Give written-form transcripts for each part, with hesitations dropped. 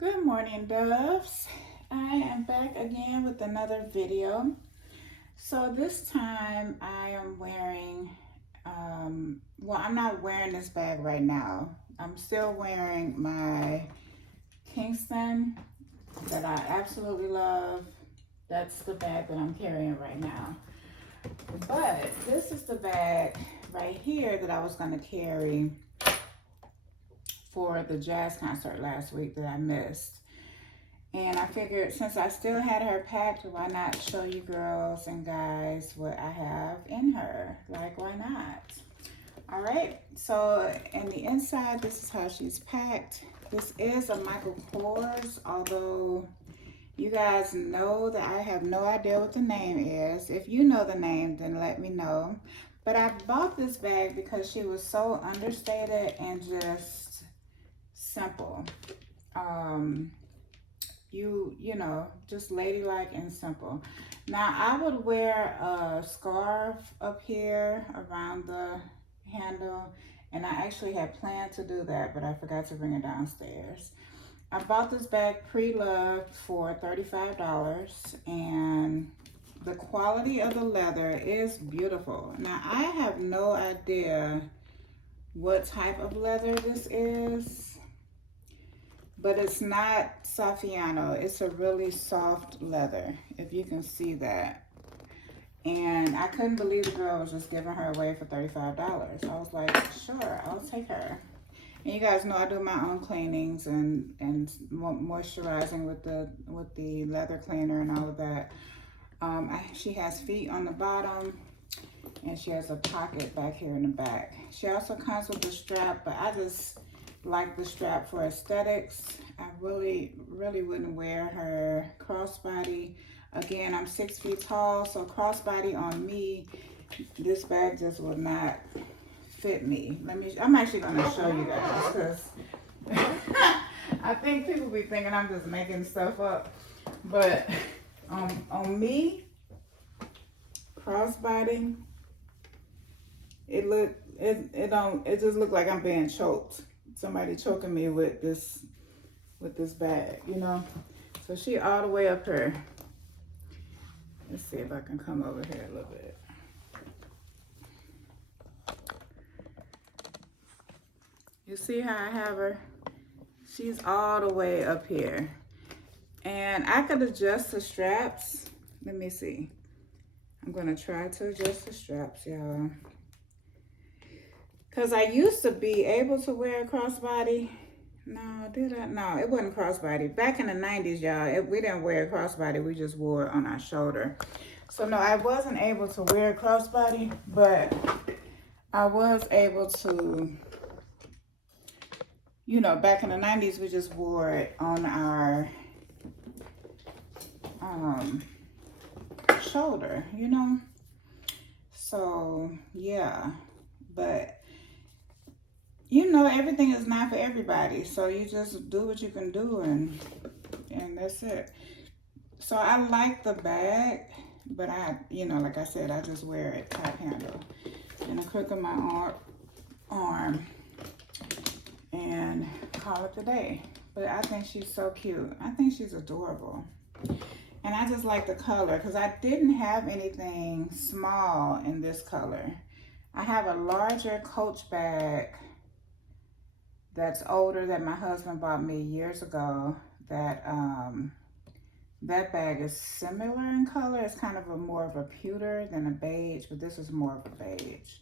Good morning, doves. I am back again with another video. So this time I am wearing, well, I'm not wearing this bag right now. I'm still wearing my Kingston that I absolutely love. That's the bag that I'm carrying right now. But this is the bag right here that I was going to carry for the jazz concert last week that I missed. And I figured since I still had her packed, why not show you girls and guys what I have in her? Like, why not? All right, so in the inside, this is how she's packed. This is a Michael Kors, although you guys know that I have no idea what the name is. If you know the name, then let me know. But I bought this bag because she was so understated and just simple. You know, just ladylike and simple. Now I would wear a scarf up here around the handle, and I actually had planned to do that, but I forgot to bring it downstairs. I bought this bag pre-loved for $35, and the quality of the leather is beautiful. Now I have no idea what type of leather this is, but it's not Saffiano. It's a really soft leather, if you can see that. And I couldn't believe the girl was just giving her away for $35. I was like, sure, I'll take her. And you guys know I do my own cleanings and moisturizing with the leather cleaner and all of that. She has feet on the bottom, and she has a pocket back here in the back. She also comes with a strap, but I just like the strap for aesthetics. I really wouldn't wear her crossbody. Again, I'm 6 feet tall, so crossbody on me, this bag just will not fit me. I'm actually gonna show you guys, because I think people be thinking I'm just making stuff up, but on me, crossbody, it just look like I'm being choked. Somebody choking me with this bag, you know. So she all the way up here. Let's see if I can come over here a little bit. You see how I have her? She's all the way up here. And I could adjust the straps. Let me see. I'm gonna try to adjust the straps, y'all. Because I used to be able to wear a crossbody. No, did I? No, it wasn't crossbody. Back in the 90s, y'all, we didn't wear a crossbody. We just wore it on our shoulder. So, no, I wasn't able to wear a crossbody, but I was able to, you know, back in the 90s, we just wore it on our shoulder, you know? So, yeah, but you know, everything is not for everybody. So you just do what you can do, and that's it. So I like the bag, but you know, like I said, I just wear it top handle in the crook of my arm and call it a day. But I think she's so cute. I think she's adorable. And I just like the color, because I didn't have anything small in this color. I have a larger Coach bag that's older, that my husband bought me years ago. That bag is similar in color. It's kind of more of a pewter than a beige, but this is more of a beige.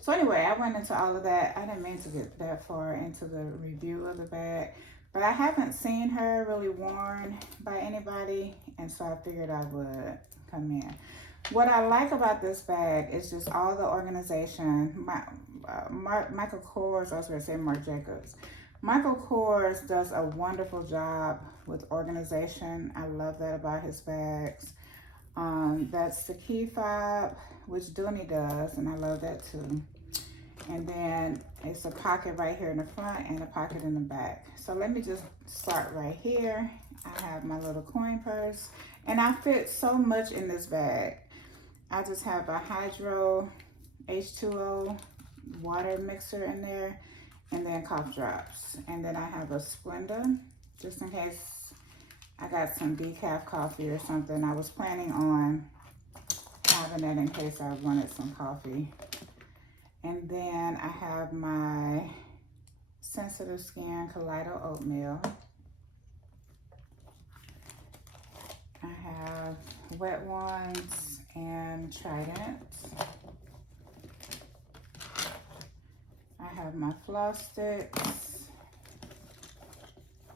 So anyway, I went into all of that. I didn't mean to get that far into the review of the bag, but I haven't seen her really worn by anybody, and so I figured I would come in. What I like about this bag is just all the organization. Michael Kors, I was going to say Marc Jacobs. Michael Kors does a wonderful job with organization. I love that about his bags. That's the key fob, which Dooney does, and I love that too. And then it's a pocket right here in the front and a pocket in the back. So let me just start right here. I have my little coin purse, and I fit so much in this bag. I just have a hydro H2O water mixer in there, and then cough drops. And then I have a Splenda just in case I got some decaf coffee or something. I was planning on having it in case I wanted some coffee. And then I have my sensitive skin Kaleido oatmeal. I have Wet Ones and Trident. I have my floss sticks.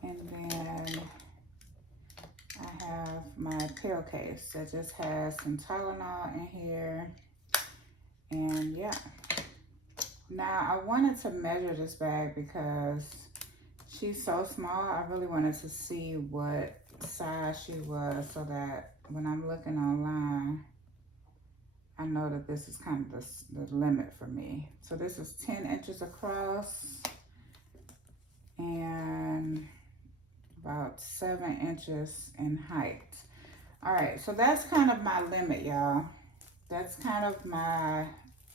And then I have my pill case that just has some Tylenol in here. And yeah. Now I wanted to measure this bag because she's so small. I really wanted to see what size she was so that when I'm looking online, I know that this is kind of the limit for me. So this is 10 inches across and about 7 inches in height. All right, so that's kind of my limit, y'all. That's kind of my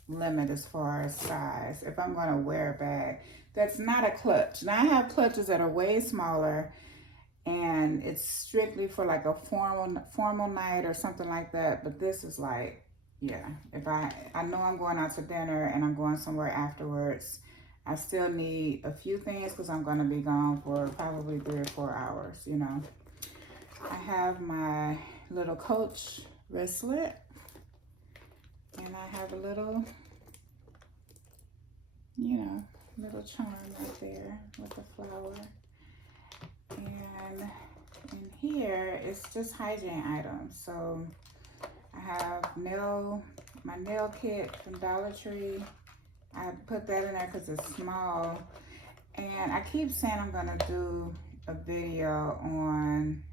limit as far as size if I'm going to wear a bag that's not a clutch. Now I have clutches that are way smaller and it's strictly for like a formal night or something like that, but this is like, yeah, if I know I'm going out to dinner and I'm going somewhere afterwards, I still need a few things because I'm going to be gone for probably 3 or 4 hours, you know. I have my little Coach wristlet. And I have a little, you know, little charm right there with the flower. And in here, it's just hygiene items. So I have my nail kit from Dollar Tree. I put that in there because it's small. And I keep saying I'm going to do a video on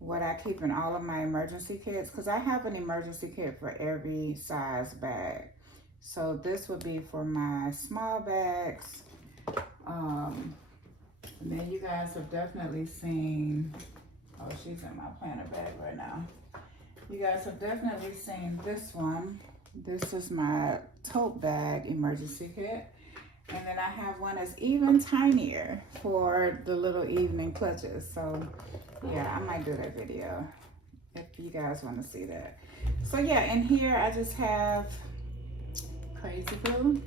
what I keep in all of my emergency kits, because I have an emergency kit for every size bag. So this would be for my small bags. And then you guys have definitely seen, oh, she's in my planner bag right now. You guys have definitely seen this one. This is my tote bag emergency kit. And then I have one that's even tinier for the little evening clutches. So yeah, I might do that video if you guys want to see that. So yeah, in here I just have crazy glue.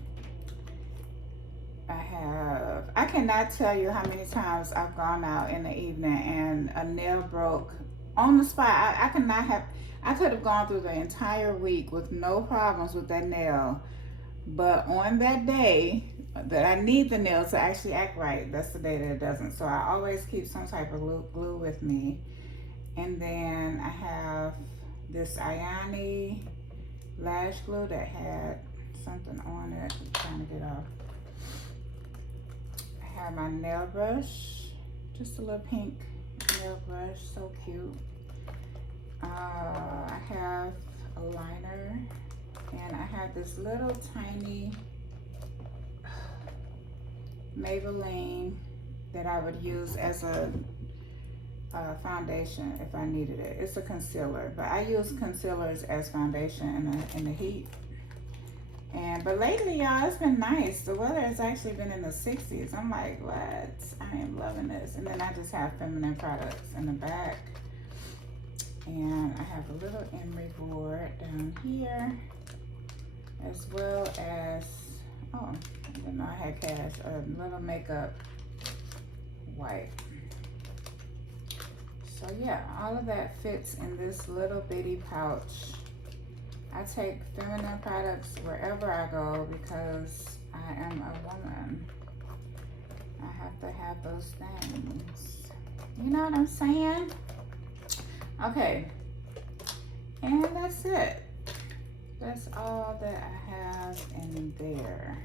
I cannot tell you how many times I've gone out in the evening and a nail broke on the spot. I could have gone through the entire week with no problems with that nail. But on that day that I need the nail to actually act right, that's the day that it doesn't. So I always keep some type of glue with me. And then I have this Ayani lash glue that had something on it. I'm trying to get off. I have my nail brush, just a little pink nail brush, so cute. I have a liner. And I have this little tiny Maybelline that I would use as a foundation if I needed it. It's a concealer, but I use concealers as foundation in the heat. But lately, y'all, it's been nice. The weather has actually been in the 60s. I'm like, what? I am loving this. And then I just have feminine products in the back. And I have a little emery board down here, as well as, oh, I didn't know I had cash, a little makeup wipe. So yeah, all of that fits in this little bitty pouch. I take feminine products wherever I go because I am a woman. I have to have those things. You know what I'm saying? Okay, and that's it. That's all that I have in there.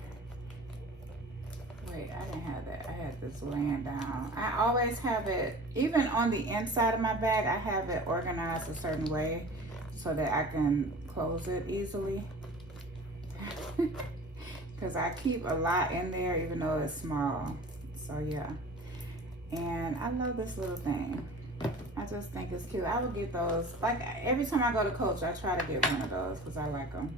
Wait, I didn't have that. I had this laying down. I always have it, even on the inside of my bag, I have it organized a certain way so that I can close it easily. Because I keep a lot in there even though it's small. So yeah. And I love this little thing. I just think it's cute. I would get those, like every time I go to Couture, I try to get one of those because I like them.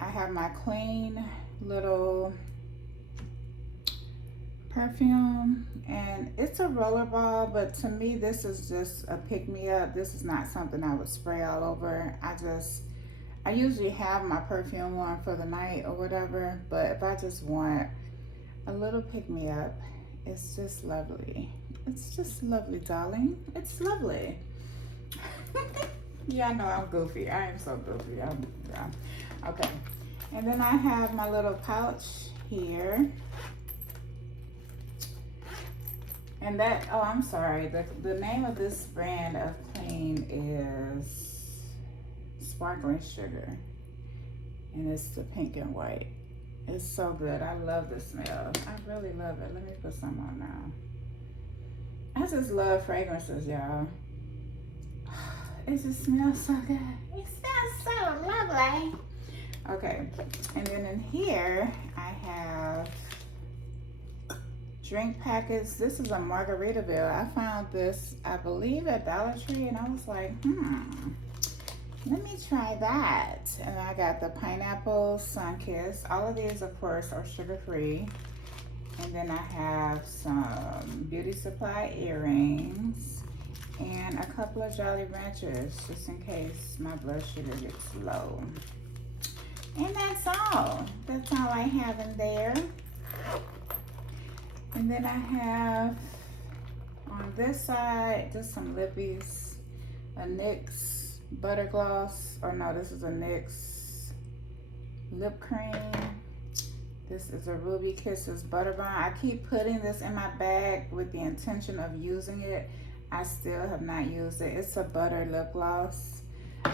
I have my clean little perfume, and it's a rollerball, but to me this is just a pick-me-up. This is not something I would spray all over. I usually have my perfume on for the night or whatever, but if I just want a little pick-me-up, it's just lovely. It's just lovely, darling. It's lovely. Yeah, I know I'm goofy. I am so goofy. Yeah. Okay, and then I have my little pouch here. And that, oh, I'm sorry. The name of this brand of clean is Sparkling Sugar. And it's the pink and white. It's so good. I love the smell. I really love it. Let me put some on now. I just love fragrances, y'all. It just smells so good. It smells so lovely. Okay, and then in here, I have drink packets. This is a Margaritaville. I found this, I believe, at Dollar Tree, and I was like, let me try that. And I got the pineapple Sunkiss. All of these, of course, are sugar-free. And then I have some Beauty Supply earrings and a couple of Jolly Ranchers, just in case my blood sugar gets low. And that's all. That's all I have in there. And then I have on this side just some lippies, a NYX butter gloss, or no, this is a NYX lip cream. This is a Ruby Kisses Butter Bomb. I keep putting this in my bag with the intention of using it. I still have not used it. It's a butter lip gloss.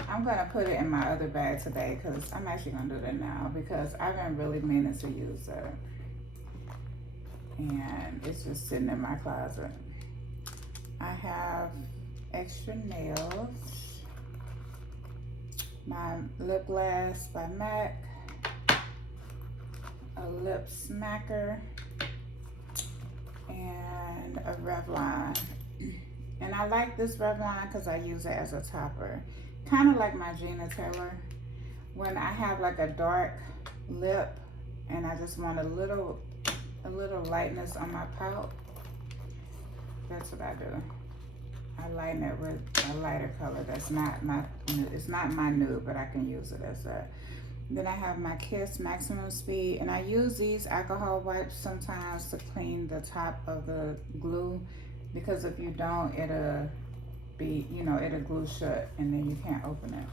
I'm gonna put it in my other bag today because I'm actually gonna do that now because I've been really meaning to use it. And it's just sitting in my closet. I have extra nails, my lip glass by MAC, a lip smacker, and a Revlon. And I like this Revlon because I use it as a topper, kind of like my Gina Taylor. When I have like a dark lip and I just want a little lightness on my pout, that's what I do. I lighten it with a lighter color that's not my nude. It's not my nude, but I can use it as that. Then I have my Kiss Maximum Speed, and I use these alcohol wipes sometimes to clean the top of the glue, because if you don't, it'll be, it'll glue shut and then you can't open it.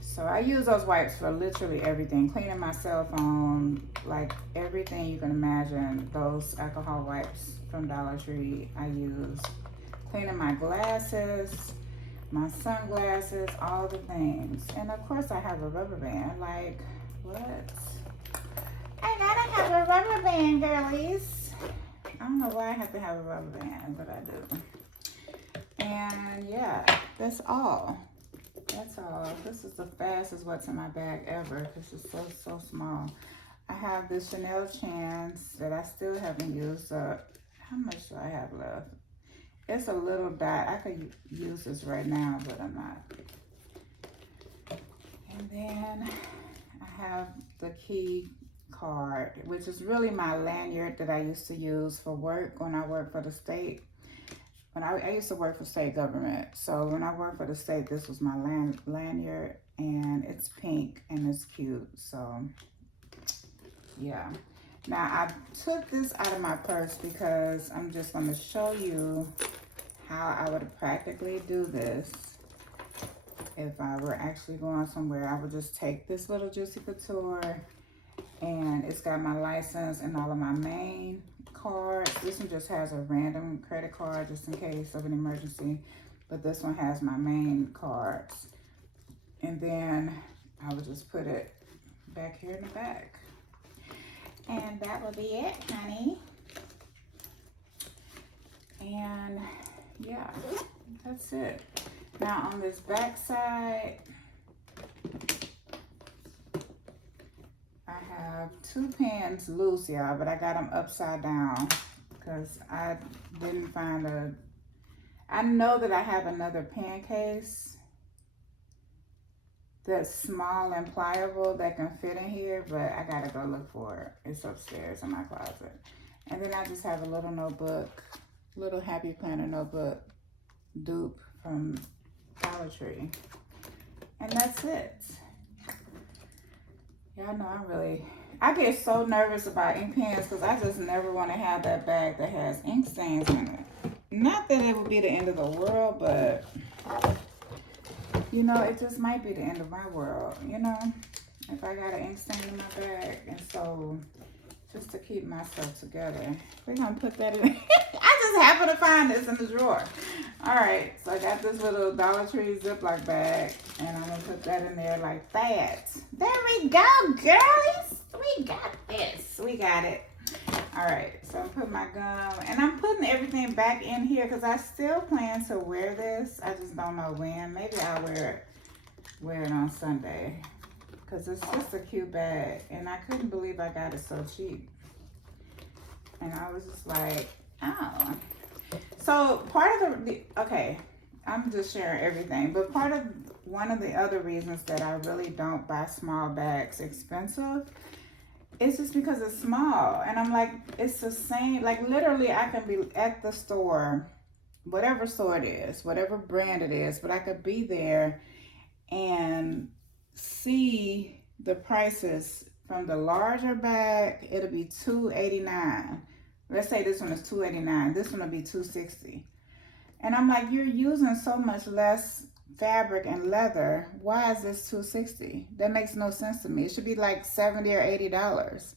So I use those wipes for literally everything. Cleaning my cell phone, like everything you can imagine. Those alcohol wipes from Dollar Tree I use. Cleaning my glasses, my sunglasses, all the things. And of course I have a rubber band. Like, what? I gotta have a rubber band, girlies. I don't know why I have to have a rubber band, but I do. And yeah, that's all. That's all. This is the fastest what's in my bag ever because it's so small. I have this Chanel Chance that I still haven't used up. How much do I have left? It's a little dot. I could use this right now, but I'm not. And then I have the key card, which is really my lanyard that I used to use for work when I worked for the state. When I used to work for state government. So when I worked for the state, this was my lanyard, and it's pink and it's cute. So yeah. Now I took this out of my purse because I'm just going to show you how I would practically do this. If I were actually going somewhere, I would just take this little Juicy Couture, and it's got my license and all of my main cards. This one just has a random credit card just in case of an emergency, but this one has my main cards. And then I would just put it back here in the back. And that will be it, honey. And yeah, that's it. Now on this back side, I have two pans loose, y'all, but I got them upside down because I didn't find I know that I have another pen case, that's small and pliable that can fit in here, but I gotta go look for it. It's upstairs in my closet. And then I just have a little notebook, little Happy Planner notebook dupe from Dollar Tree. And that's it. Y'all know I get so nervous about ink pens because I just never want to have that bag that has ink stains in it. Not that it would be the end of the world, but you know, it just might be the end of my world, you know, if I got an ink stain in my bag. And so just to keep myself together, we're gonna put that in. I just happen to find this in the drawer. All right, so I got this little Dollar Tree Ziploc bag, and I'm gonna put that in there like that. There we go, girlies. We got this. We got it. All right, so I'm putting my gum, and I'm putting everything back in here because I still plan to wear this. I just don't know when. Maybe I'll wear it on Sunday because it's just a cute bag, and I couldn't believe I got it so cheap. And I was just like, oh. So part of okay, I'm just sharing everything, but one of the other reasons that I really don't buy small bags expensive, it's just because it's small. And I'm like, it's the same, like literally I can be at the store, whatever store it is, whatever brand it is, but I could be there and see the prices from the larger bag. It'll be $2.89. Let's say this one is $2.89. This one will be $2.60. And I'm like, you're using so much less fabric and leather. Why is this $2.60? That makes no sense to me. It should be like $70 or $80.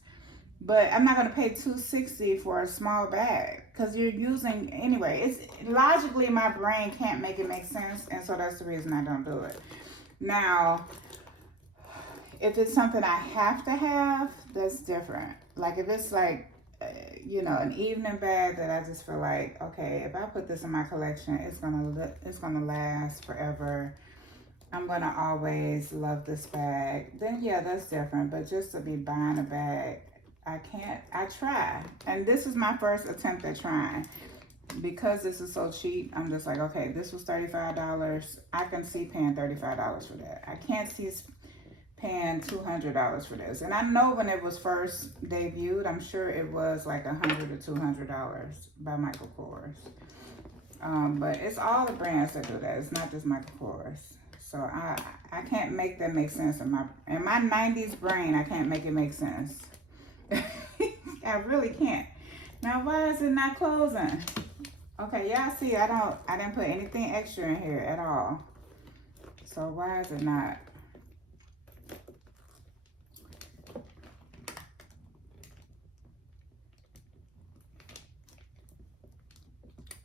But I'm not going to pay $2.60 for a small bag because you're using, anyway, it's logically my brain can't make it make sense. And so that's the reason I don't do it. Now, if it's something I have to have, that's different. Like if it's like, you know, an evening bag that I just feel like, okay, if I put this in my collection, it's gonna last forever. I'm gonna always love this bag. Then yeah, that's different. But just to be buying a bag, I can't. I try, and this is my first attempt at trying. Because this is so cheap, I'm just like, okay, this was $35. I can see paying $35 for that. I can't see paying $200 for this. And I know when it was first debuted, I'm sure it was like $100 to $200 by Michael Kors. But it's all the brands that do that. It's not just Michael Kors. So I can't make that make sense in my 90s brain. I can't make it make sense. I really can't. Now why is it not closing? Okay, y'all see I didn't put anything extra in here at all. So why is it not?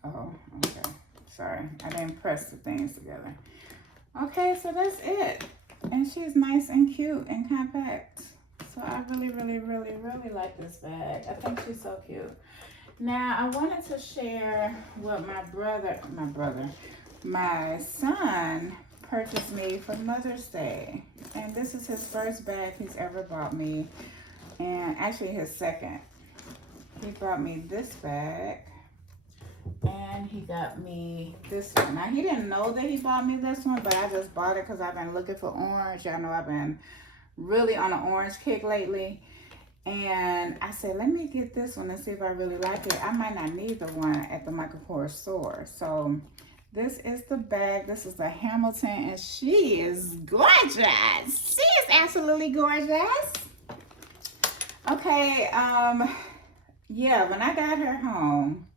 Oh, okay. Sorry, I didn't press the things together. Okay, so that's it. And she's nice and cute and compact. So I really, really, really, really like this bag. I think she's so cute. Now, I wanted to share what my son purchased me for Mother's Day. And this is his first bag he's ever bought me. And actually his second. He bought me this bag. And he got me this one. Now, he didn't know that he bought me this one, but I just bought it because I've been looking for orange. Y'all know I've been really on an orange kick lately. And I said, let me get this one and see if I really like it. I might not need the one at the Michael Kors store. So this is the bag. This is the Hamilton, and she is gorgeous. She is absolutely gorgeous. Okay, yeah, when I got her home,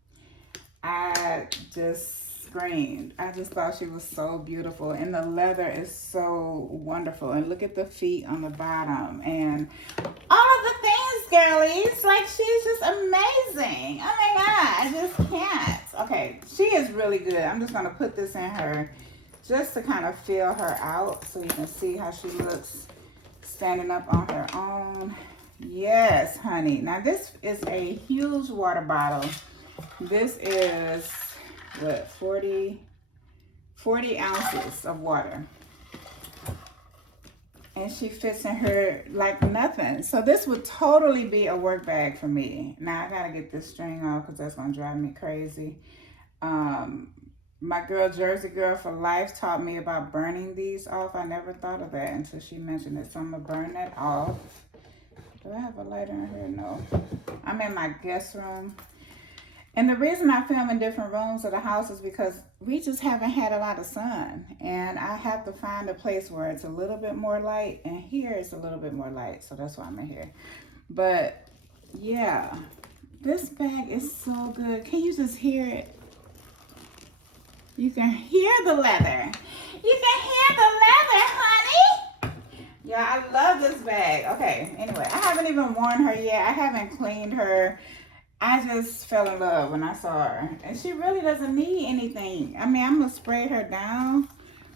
I just screamed. I just thought she was so beautiful, and the leather is so wonderful. And look at the feet on the bottom, and all of the things, girlies. Like, she's just amazing. Oh my God, I just can't. Okay, she is really good. I'm just gonna put this in her just to kind of feel her out so you can see how she looks standing up on her own. Yes, honey. Now this is a huge water bottle. This is what, 40 ounces of water. And she fits in her like nothing. So this would totally be a work bag for me. Now I gotta get this string off because that's gonna drive me crazy. My girl Jersey Girl for Life taught me about burning these off. I never thought of that until she mentioned it. So I'm gonna burn that off. Do I have a lighter in here? No. I'm in my guest room. And the reason I film in different rooms of the house is because we just haven't had a lot of sun. And I have to find a place where it's a little bit more light. And here it's a little bit more light. So that's why I'm in here. But yeah, this bag is so good. Can you just hear it? You can hear the leather. You can hear the leather, honey. Yeah, I love this bag. Okay, anyway, I haven't even worn her yet. I haven't cleaned her. I just fell in love when I saw her. And she really doesn't need anything. I mean, I'm going to spray her down,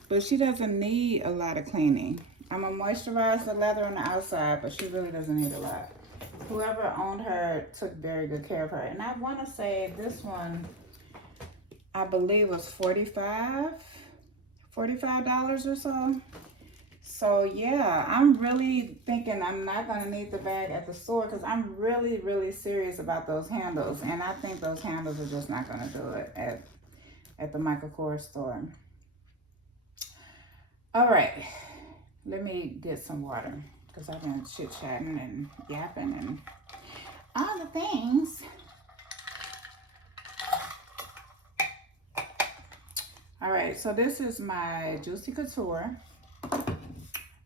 but she doesn't need a lot of cleaning. I'm going to moisturize the leather on the outside, but she really doesn't need a lot. Whoever owned her took very good care of her. And I want to say this one, I believe was $45 or so. So yeah, I'm really thinking I'm not gonna need the bag at the store because I'm really serious about those handles, and I think those handles are just not gonna do it at the Michael Kors store. All right, let me get some water because I've been chit-chatting and yapping and all the things. All right, so this is my Juicy Couture.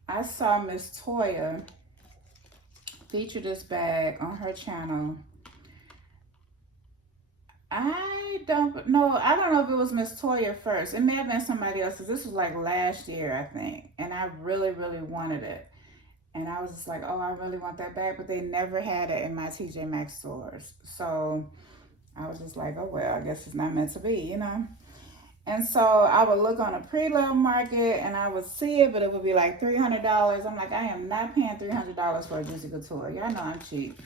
I saw Miss Toya feature this bag on her channel. I don't know if it was Miss Toya first. It may have been somebody else, because this was like last year, I think. And I really wanted it. And I was just like, oh, I really want that bag, but they never had it in my TJ Maxx stores. So I was just like, oh, well, I guess it's not meant to be, you know? And so I would look on a pre-love market and I would see it, but it would be like $300. I'm like, I am not paying $300 for a Juicy Couture. Y'all know I'm cheap,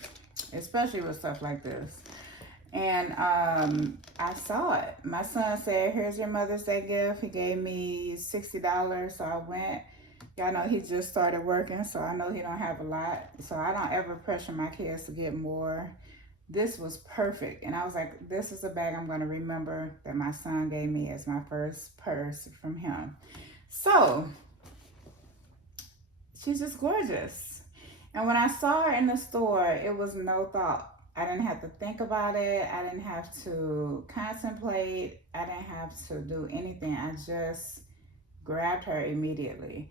especially with stuff like this. And I saw it. My son said, here's your Mother's Day gift. He gave me $60. So I went. Y'all know he just started working, so I know he don't have a lot. So I don't ever pressure my kids to get more. This was perfect. And I was like, this is a bag I'm going to remember that my son gave me as my first purse from him. So she's just gorgeous. And when I saw her in the store, it was no thought. I didn't have to think about it. I didn't have to contemplate. I didn't have to do anything. I just grabbed her immediately.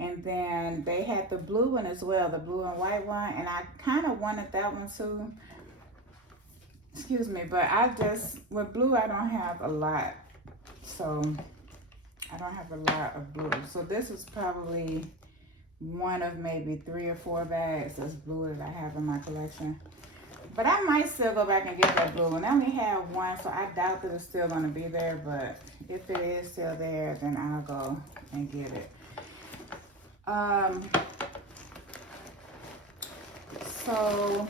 And then they had the blue one as well, the blue and white one. And I kind of wanted that one too. Excuse me, but with blue, I don't have a lot. So I don't have a lot of blue. So this is probably one of maybe 3 or 4 bags that's blue that I have in my collection. But I might still go back and get that blue one. I only have one, so I doubt that it's still going to be there. But if it is still there, then I'll go and get it. So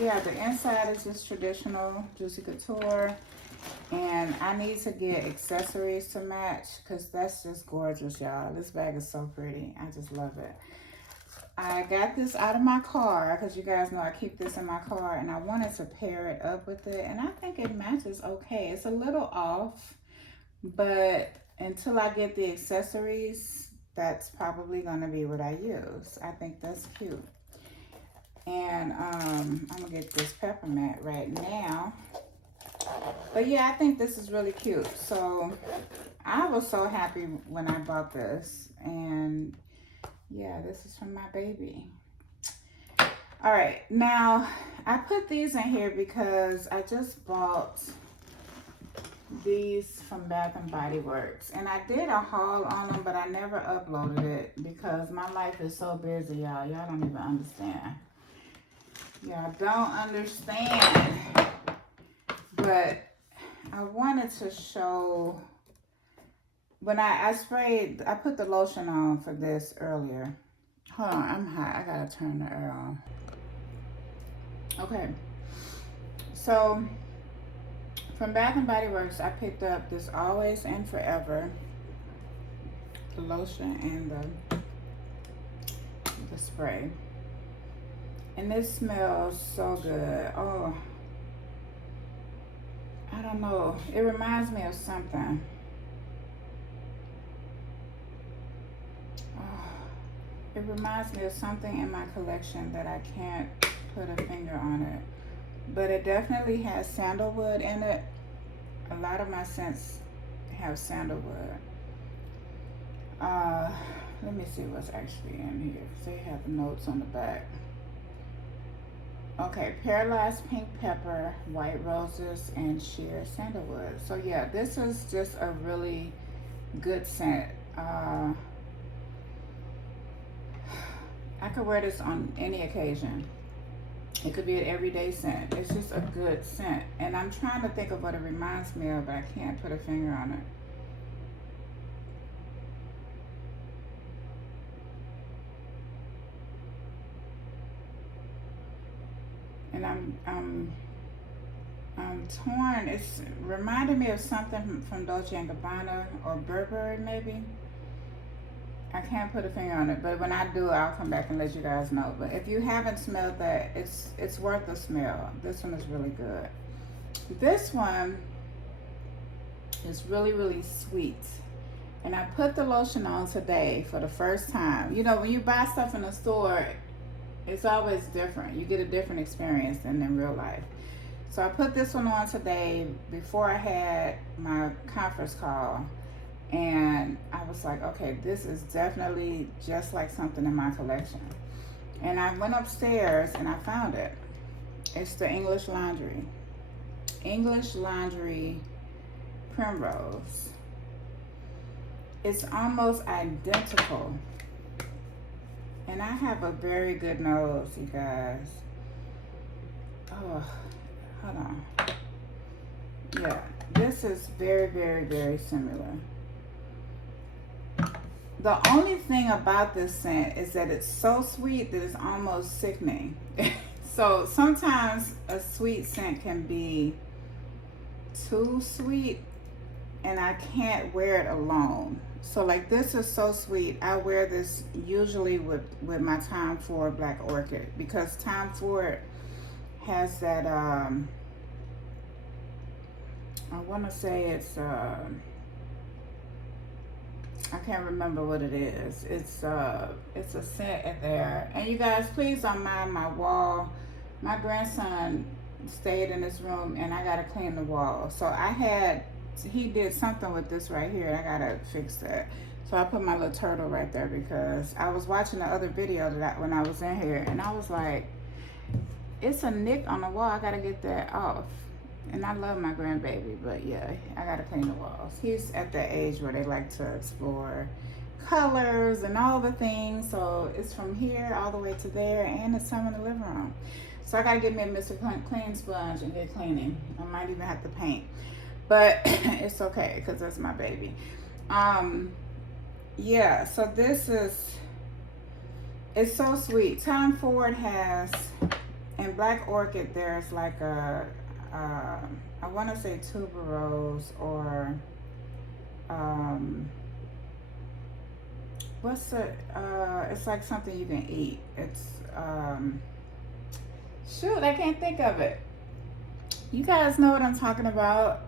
yeah, the inside is just traditional Juicy Couture, and I need to get accessories to match because that's just gorgeous, y'all. This bag is so pretty. I just love it. I got this out of my car because you guys know I keep this in my car, and I wanted to pair it up with it, and I think it matches okay. It's a little off, but until I get the accessories, that's probably going to be what I use. I think that's cute. And I'm gonna get this peppermint right now. But yeah, I think this is really cute. So I was so happy when I bought this. And yeah, this is from my baby. All right, now I put these in here because I just bought these from Bath and Body Works, and I did a haul on them, but I never uploaded it because my life is so busy, y'all. Y'all don't even understand. Y'all don't understand. But I wanted to show, when I put the lotion on for this earlier. Hold on, I'm hot. I gotta turn the air on. Okay. So from Bath and Body Works, I picked up this Always and Forever, the lotion and the spray. And this smells so good. Oh, I don't know. It reminds me of something. It reminds me of something in my collection that I can't put a finger on it. But it definitely has sandalwood in it. A lot of my scents have sandalwood. Let me see what's actually in here. They have notes on the back. Okay, paralyzed pink pepper, white roses, and sheer sandalwood. So yeah, this is just a really good scent. I could wear this on any occasion. It could be an everyday scent. It's just a good scent. And I'm trying to think of what it reminds me of, but I can't put a finger on it. And I'm torn. It's reminding me of something from Dolce & Gabbana or Burberry maybe. I can't put a finger on it, but when I do, I'll come back and let you guys know. But if you haven't smelled that, it's worth a smell. This one is really good. This one is really, really sweet. And I put the lotion on today for the first time. You know, when you buy stuff in the store, it's always different. You get a different experience than in real life. So I put this one on today before I had my conference call. And I was like, okay, this is definitely just like something in my collection. And I went upstairs and I found it. It's the English Laundry. English Laundry Primrose. It's almost identical. And I have a very good nose, you guys. Oh, hold on. Yeah, this is very, very, very similar. The only thing about this scent is that it's so sweet that it's almost sickening. So sometimes a sweet scent can be too sweet and I can't wear it alone. So like this is so sweet. I wear this usually with my Tom Ford Black Orchid because Tom Ford has that, I want to say it's, I can't remember what it is. It's a scent in there. And you guys, please don't mind my wall. My grandson stayed in this room and I gotta clean the wall. So he did something with this right here. I gotta fix that. So I put my little turtle right there because I was watching the other video when I was in here and I was like, it's a nick on the wall. I gotta get that off. And I love my grandbaby, but yeah, I gotta clean the walls. He's at that age where they like to explore colors and all the things. So it's from here all the way to there, and it's some in the living room. So I gotta get me a Mr. Clean sponge and get cleaning. I might even have to paint, but it's okay because that's my baby. Yeah. So it's so sweet. Tom Ford has, in Black Orchid, there's like a. I want to say tuberose or what's it? It's like something you can eat. It's shoot, I can't think of it. You guys know what I'm talking about.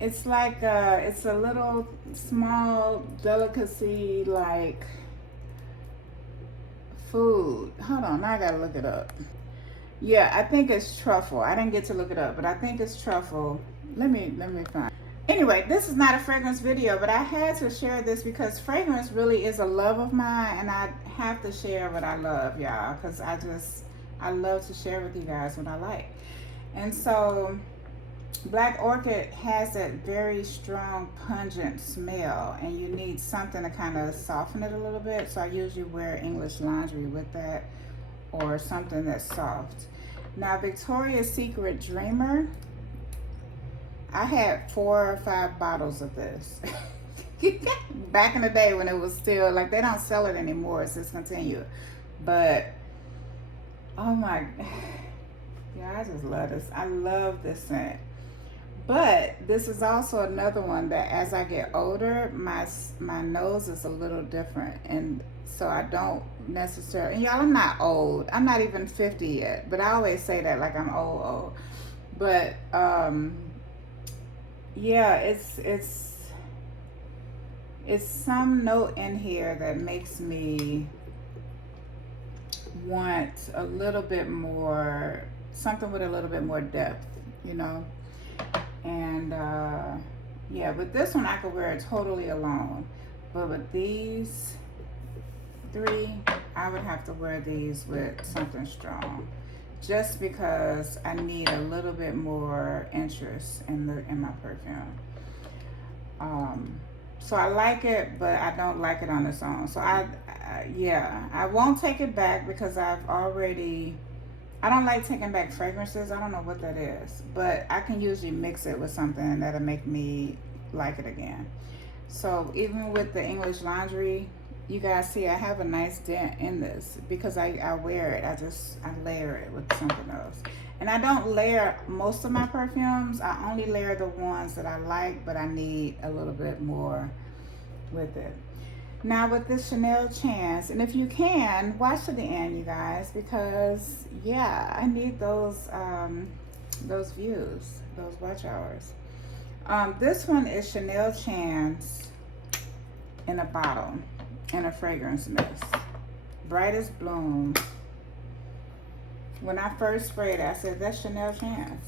It's like it's a little small delicacy like food. Hold on, now I gotta look it up. Yeah, I think it's truffle. I didn't get to look it up, but I think it's truffle. Let me find. Anyway, this is not a fragrance video, but I had to share this because fragrance really is a love of mine, and I have to share what I love, y'all, because I love to share with you guys what I like. And so Black Orchid has that very strong, pungent smell, and you need something to kind of soften it a little bit. So I usually wear English Laundry with that, or something that's soft. Now, Victoria's Secret Dreamer, I had 4 or 5 bottles of this. Back in the day when it was still, like, they don't sell it anymore, it's discontinued. But, oh my, yeah, I just love this. I love this scent. But this is also another one that as I get older, my nose is a little different. And so I don't necessarily, and y'all, I'm not old. I'm not even 50 yet, but I always say that like I'm old. But yeah, it's some note in here that makes me want a little bit more, something with a little bit more depth, you know. And yeah, with this one I could wear it totally alone, but with these three, I would have to wear these with something strong, just because I need a little bit more interest in my perfume. So I like it, but I don't like it on its own. So yeah, I won't take it back because I don't like taking back fragrances. I don't know what that is, but I can usually mix it with something that'll make me like it again. So even with the English Laundry, you guys see I have a nice dent in this because I wear it. I layer it with something else. And I don't layer most of my perfumes. I only layer the ones that I like, but I need a little bit more with it. Now with this Chanel Chance, and if you can, watch to the end, you guys, because yeah, I need those views, those watch hours. This one is Chanel Chance in a bottle, in a fragrance mist. Brightest Bloom. When I first sprayed it, I said, that's Chanel Chance.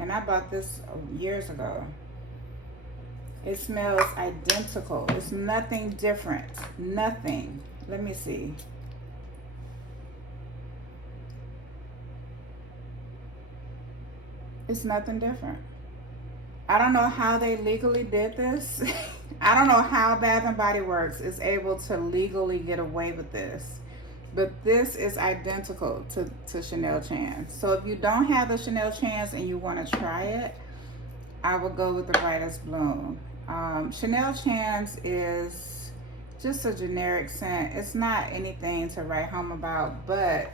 And I bought this years ago. It smells identical. It's nothing different. Nothing. Let me see. It's nothing different. I don't know how they legally did this. I don't know how Bath & Body Works is able to legally get away with this. But this is identical to Chanel Chance. So if you don't have the Chanel Chance and you want to try it, I would go with the Brightest Bloom. Chanel Chance is just a generic scent. It's not anything to write home about, but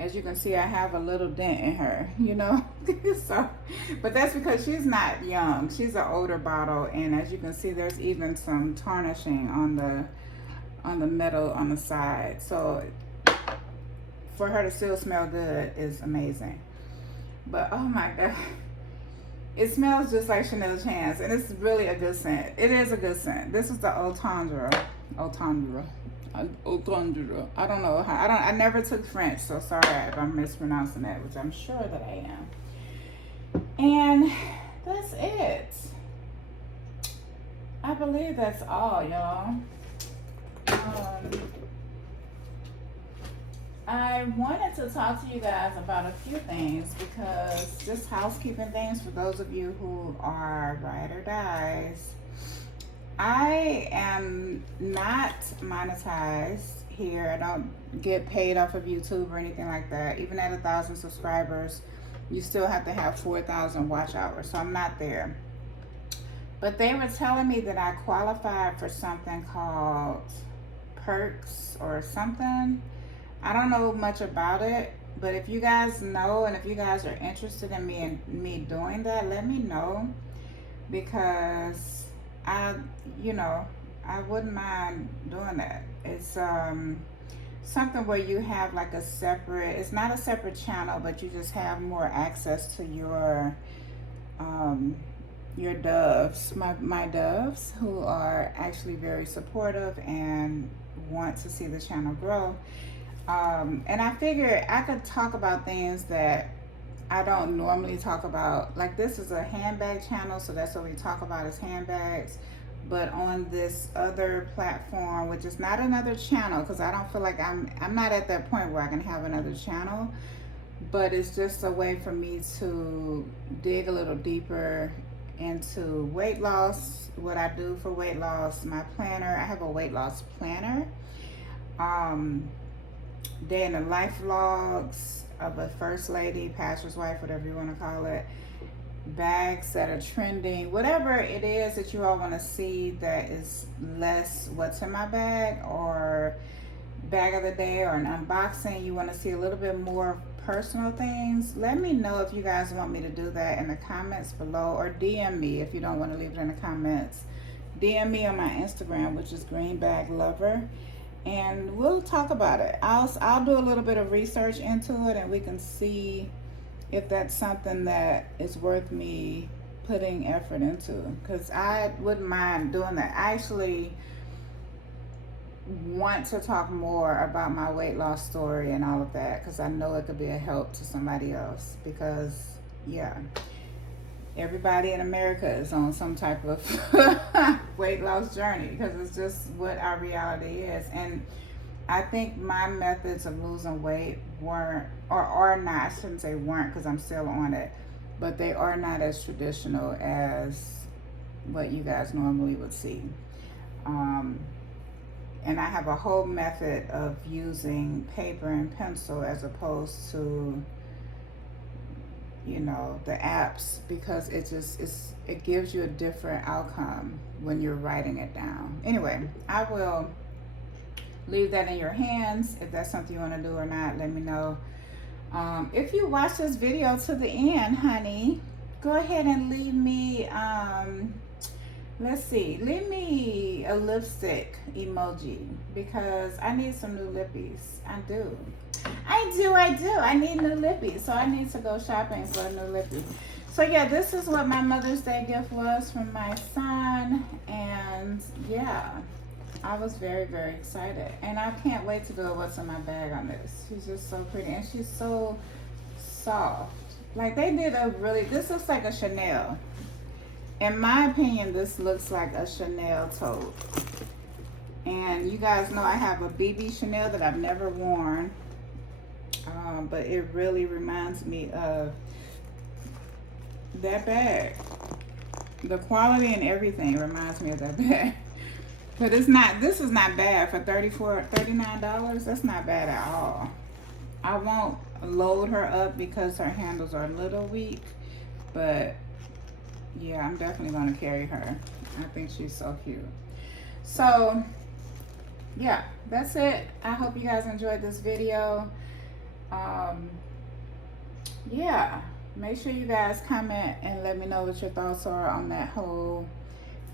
as you can see, I have a little dent in her, you know. So, but that's because she's not young. She's an older bottle, and as you can see, there's even some tarnishing on the metal on the side. So for her to still smell good is amazing. But oh my god, it smells just like Chanel Chance, and it's really a good scent. It is a good scent. This is the Otondra. I don't know how. I never took French, so sorry if I'm mispronouncing that, which I'm sure that I am. And that's it. I believe that's all, y'all. I wanted to talk to you guys about a few things, because just housekeeping things for those of you who are ride or dies. I am not monetized here. I don't get paid off of YouTube or anything like that. Even at 1,000 subscribers, you still have to have 4,000 watch hours. So I'm not there. But they were telling me that I qualified for something called perks or something. I don't know much about it, but if you guys know, and if you guys are interested in me doing that, let me know, because I wouldn't mind doing that. It's something where you have like a separate, it's not a separate channel, but you just have more access to your doves, my doves, who are actually very supportive and want to see the channel grow. And I figured I could talk about things that I don't normally talk about. Like, this is a handbag channel, so that's what we talk about, is handbags. But on this other platform, which is not another channel, because I don't feel like I'm not at that point where I can have another channel, but it's just a way for me to dig a little deeper into weight loss, what I do for weight loss, my planner. I have a weight loss planner, day in the life vlogs of a first lady, pastor's wife, whatever you want to call it, bags that are trending, whatever it is that you all want to see that is less what's in my bag, or bag of the day, or an unboxing. You want to see a little bit more personal things, let me know if you guys want me to do that in the comments below, or DM me if you don't want to leave it in the comments. DM me on my Instagram, which is greenbaglover, and we'll talk about it. I'll do a little bit of research into it, and we can see if that's something that is worth me putting effort into, because I wouldn't mind doing that. I actually want to talk more about my weight loss story and all of that, because I know it could be a help to somebody else. Because yeah, everybody in America is on some type of weight loss journey, because it's just what our reality is. And I think my methods of losing weight weren't, or are not, I shouldn't say weren't because I'm still on it, but they are not as traditional as what you guys normally would see. And I have a whole method of using paper and pencil as opposed to, you know, the apps, because it gives you a different outcome when you're writing it down. Anyway, I will leave that in your hands. If that's something you want to do or not, let me know. If you watch this video to the end, honey, go ahead and leave me let's see, leave me a lipstick emoji, because I need some new lippies. I do. I need new lippies, so I need to go shopping for a new lippy. So yeah, this is what my Mother's Day gift was from my son, and yeah, I was very, very excited, and I can't wait to do what's in my bag on this. She's just so pretty, and she's so soft. Like, they did a really, this looks like a Chanel. In my opinion, this looks like a Chanel tote. And you guys know I have a BB Chanel that I've never worn, but it really reminds me of that bag. The quality and everything reminds me of that bag. But it's not, this is not bad for $39. That's not bad at all. I won't load her up because her handles are a little weak, but yeah, I'm definitely going to carry her. I think she's so cute. So yeah, that's it. I hope you guys enjoyed this video. Yeah, make sure you guys comment and let me know what your thoughts are on that whole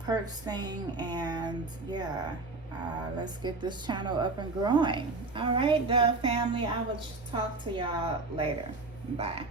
perks thing. And yeah, let's get this channel up and growing. All right, family, I will talk to y'all later. Bye.